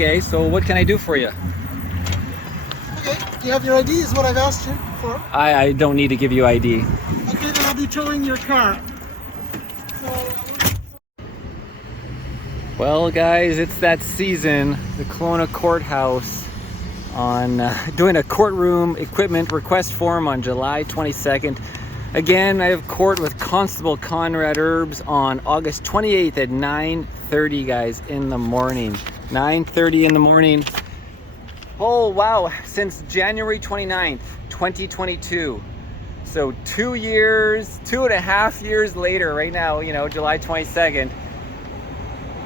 Okay, so what can I do for you? Okay, do you have your ID is what I've asked you for. I don't need to give you ID. Okay, then I'll be towing your car. Well guys, it's that season, the Kelowna Courthouse on doing a courtroom equipment request form on July 22nd. Again, I have court with Constable Conrad ERBES on August 28th at 9:30 guys in the morning. 9:30 in the morning. Oh wow, since January 29th, 2022. So 2 years, 2.5 years later, right now, you know, July 22nd.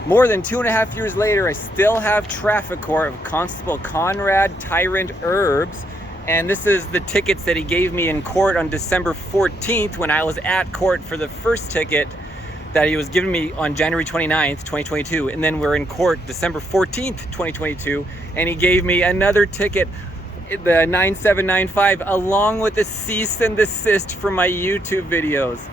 More than 2.5 years later, I still have traffic court of Constable Conrad Tyrant ERBES. And this is the tickets that he gave me in court on December 14th when I was at court for the first ticket that he was giving me on January 29th, 2022. And then we're in court December 14th, 2022. And he gave me another ticket, the 9795, along with the cease and desist from my YouTube videos.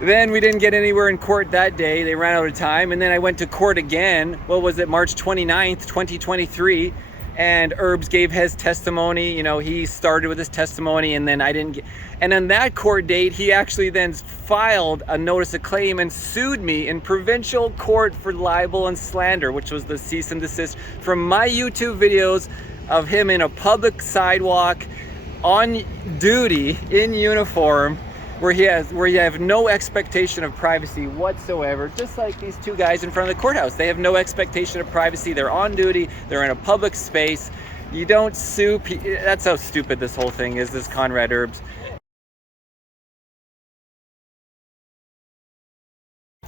Then we didn't get anywhere in court that day. They ran out of time. And then I went to court again. What was it? March 29th, 2023. And ERBES gave his testimony. You know, he started with his testimony and then I didn't get, and on that court date, he actually then filed a notice of claim and sued me in provincial court for libel and slander, which was the cease and desist from my YouTube videos of him in a public sidewalk on duty in uniform, where you have no expectation of privacy whatsoever, just like these two guys in front of the courthouse. They have no expectation of privacy. They're on duty. They're in a public space. You don't sue people. That's how stupid this whole thing is, this Conrad ERBES.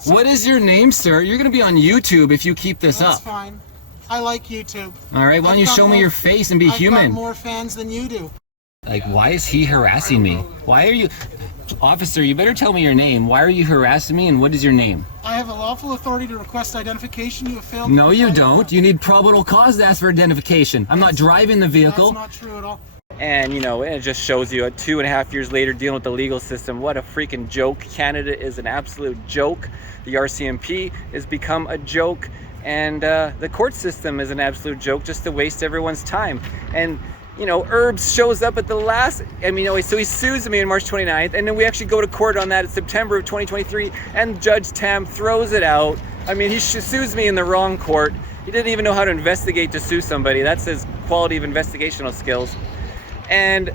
What is your name, sir? You're going to be on YouTube if you keep this up. That's fine. I like YouTube. All right, why don't you show me your face and be human? I've got more fans than you do. Like, why is he harassing me? Why are you... Officer, you better tell me your name. Why are you harassing me and what is your name? I have a lawful authority to request identification. You have failed. No, you don't. You need probable cause to ask for identification. I'm not driving the vehicle. That's not true at all. And, you know, it just shows you 2.5 years later dealing with the legal system. What a freaking joke. Canada is an absolute joke. The RCMP has become a joke. And the court system is an absolute joke just to waste everyone's time. And you know, ERBES shows up at the last, so he sues me on March 29th, and then we actually go to court on that in September of 2023, and Judge Tam throws it out. I mean, he sues me in the wrong court. He didn't even know how to investigate to sue somebody. That's his quality of investigational skills. And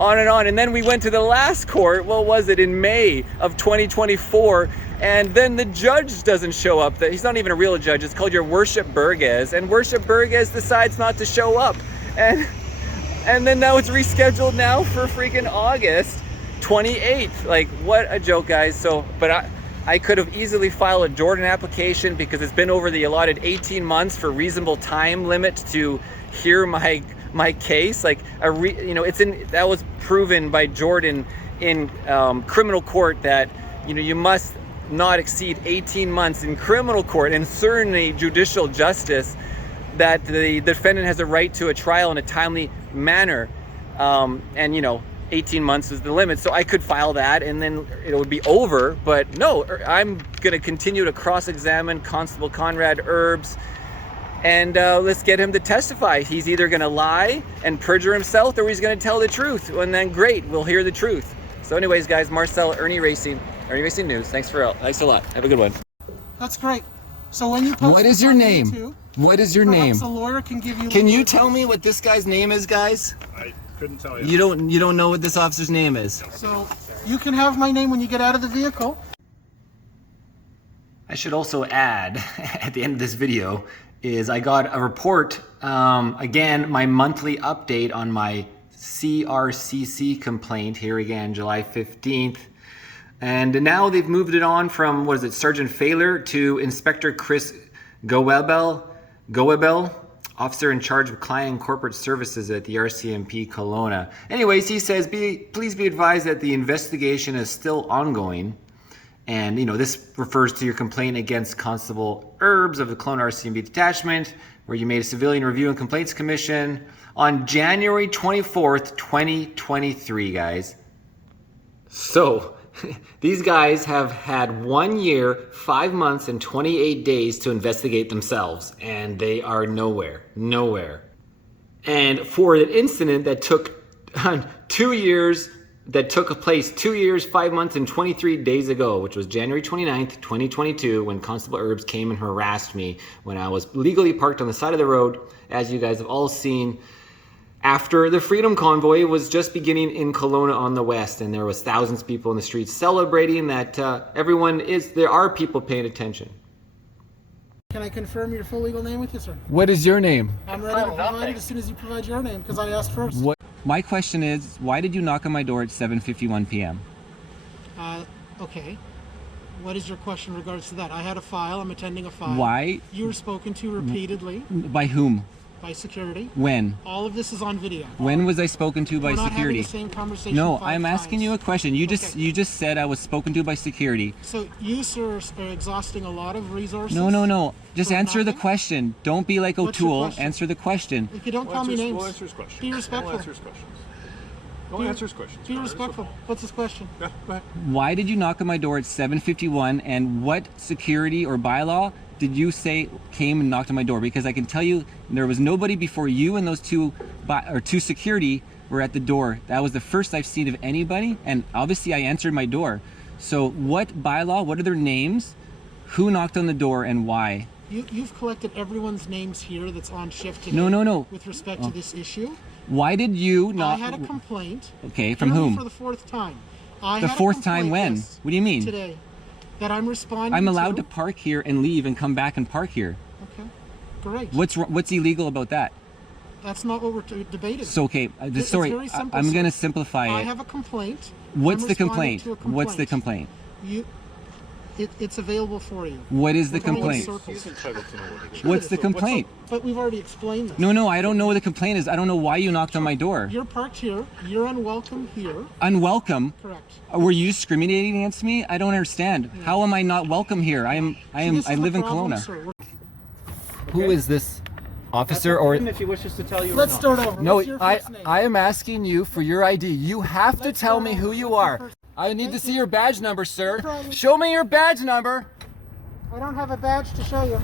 on and on. And then we went to the last court, what was it, in May of 2024, and then the judge doesn't show up. He's not even a real judge. It's called your Worship Burgess, and Worship Burgess decides not to show up. And then now it's rescheduled now for freaking August 28th. Like, what a joke, guys. So, but I could have easily filed a Jordan application because it's been over the allotted 18 months for reasonable time limit to hear my case. Like, that was proven by Jordan in criminal court that, you know, you must not exceed 18 months in criminal court, and certainly judicial justice, that the defendant has a right to a trial in a timely manner, and you know, 18 months is the limit. So I could file that and then it would be over, but no, I'm going to continue to cross-examine Constable Conrad ERBES, and let's get him to testify. He's either going to lie and perjure himself, or he's going to tell the truth, and then great, we'll hear the truth. So anyways, guys, Marcel, Ernie Racing News. Thanks a lot. Have a good one. That's great. So when you post, what is your name? YouTube, what is your name? A lawyer can give you. Can you tell me what this guy's name is, guys? I couldn't tell you. You don't know what this officer's name is. So you can have my name when you get out of the vehicle. I should also add at the end of this video is I got a report, again, my monthly update on my CRCC complaint here again, July 15th. And now they've moved it on from, what is it, Sergeant Failer to Inspector Chris Goebel, officer in charge of client and corporate services at the RCMP Kelowna. Anyways, he says, please be advised that the investigation is still ongoing. And, you know, this refers to your complaint against Constable ERBES of the Kelowna RCMP Detachment, where you made a civilian review and complaints commission on January 24th, 2023, guys. So These guys have had 1 year, 5 months, and 28 days to investigate themselves, and they are nowhere. And for an incident that took 2 years, that took place 2 years, 5 months, and 23 days ago, which was January 29th, 2022, when Constable Erbes came and harassed me when I was legally parked on the side of the road, as you guys have all seen, after the Freedom Convoy was just beginning in Kelowna on the west, and there was thousands of people in the streets celebrating that there are people paying attention. Can I confirm your full legal name with you, sir? What is your name? I'm ready to provide it as soon as you provide your name, because I asked first. My question is, why did you knock on my door at 7:51 p.m.? Okay. What is your question in regards to that? I had a file. I'm attending a file. Why? You were spoken to repeatedly. By whom? By security. When? All of this is on video. When was I spoken to by We're not security? having the same conversation No, 5 I'm asking times. you a question. You Okay. you just said I was spoken to by security. So you, sir, are exhausting a lot of resources. No. Just for answer the nothing? question. Don't be like What's your O'Toole. question? Answer the question. If you don't call me names, We'll answer his questions. be respectful. We'll answer his questions. Don't answer his questions. Be Connor, it's respectful. okay. What's his question? Yeah, go ahead. Why did you knock on my door at 7:51, and what security or bylaw did you say came and knocked on my door? Because I can tell you there was nobody before you, and those two security were at the door. That was the first I've seen of anybody, and obviously I answered my door. So what bylaw, what are their names, who knocked on the door, and why? You've collected everyone's names here that's on shift today. No. With respect to this issue. Why did you not? I had a complaint. Okay, from Hear me whom? For the fourth time. The fourth time when? Yes, What do you mean? Today. That I'm responding I'm allowed to park here and leave and come back and park here. Okay, great. What's illegal about that? That's not what we're debating. So okay, It's sorry, very simple, I'm sir. going to simplify I it. have a complaint. What's I'm the responding complaint? to a What's the complaint? It's available for you. What is the We're going in complaint? circles. He's entitled to know what it is. What's the complaint? But we've already explained this. No, I don't know what the complaint is. I don't know why you knocked on my door. You're parked here. You're unwelcome here. Unwelcome? Correct. Were you discriminating against me? I don't understand. How am I not welcome here? I live in Kelowna. Who is this officer or If he wishes to tell you. Let's or not. start over. No, What's your first name? I am asking you for your ID. You have to Let's tell start me over. who you What's your are. first- I need to Thank see you. your badge number, sir. problem. Show me your badge number. I don't have a badge to show you.